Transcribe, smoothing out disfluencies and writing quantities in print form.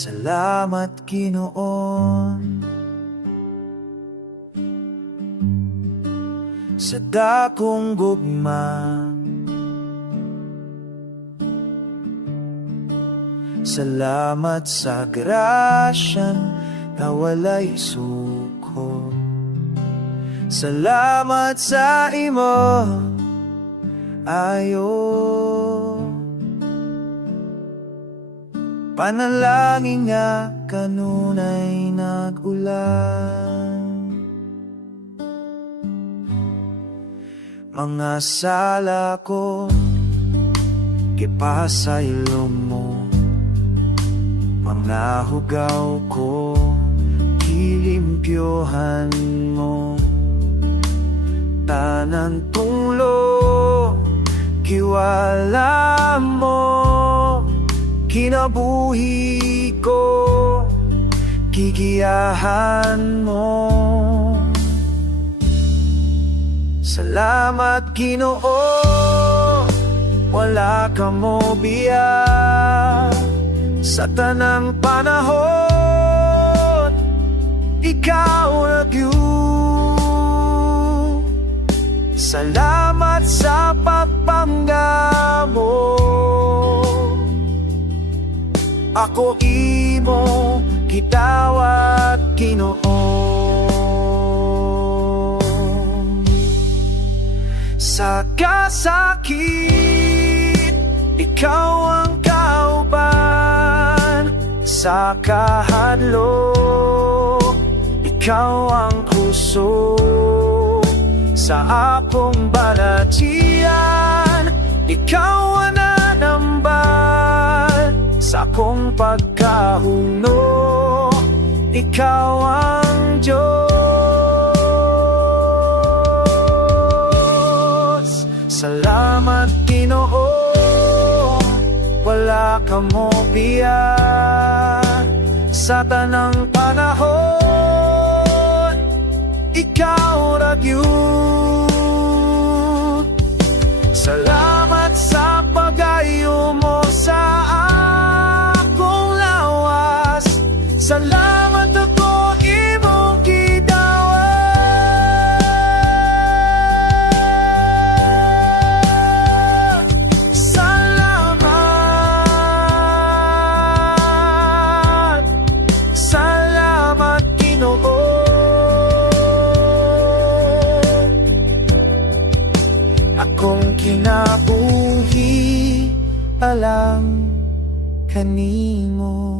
Salamat Ginoon sa dakong gugma. Salamat sa grasyan na walay suko. Salamat sa imo ayo. Panalangin nga kanunay nag-ulan. Mga sala ko kipasa ilong mo, mga hugaw ko kilimpyohan mo. Tanan tunglo kiwala mo, kinabuhi ko kikiyahan mo. Salamat Ginoo, wala ka mo biya sa tanang panahon. Ikaw nagyud. Salamat sa pagpangga mo. Ako imo gitawag Ginoo. Sa kasakit, ikaw ang kauban. Sa kahadlok, ikaw ang kuso. Sa akong balatian, ikaw ang nanambal. Sa akong pagkahuno, ikaw ang Diyos. Salamat Ginoo, wala ka mo biya sa tanang panahon. Ikaw ragyud. Salamat sa pagayo mo sa akong lawas. Salamat ako imong gidawat. Salamat, salamat Ginoo. Akong kinabuhi alam kanimo.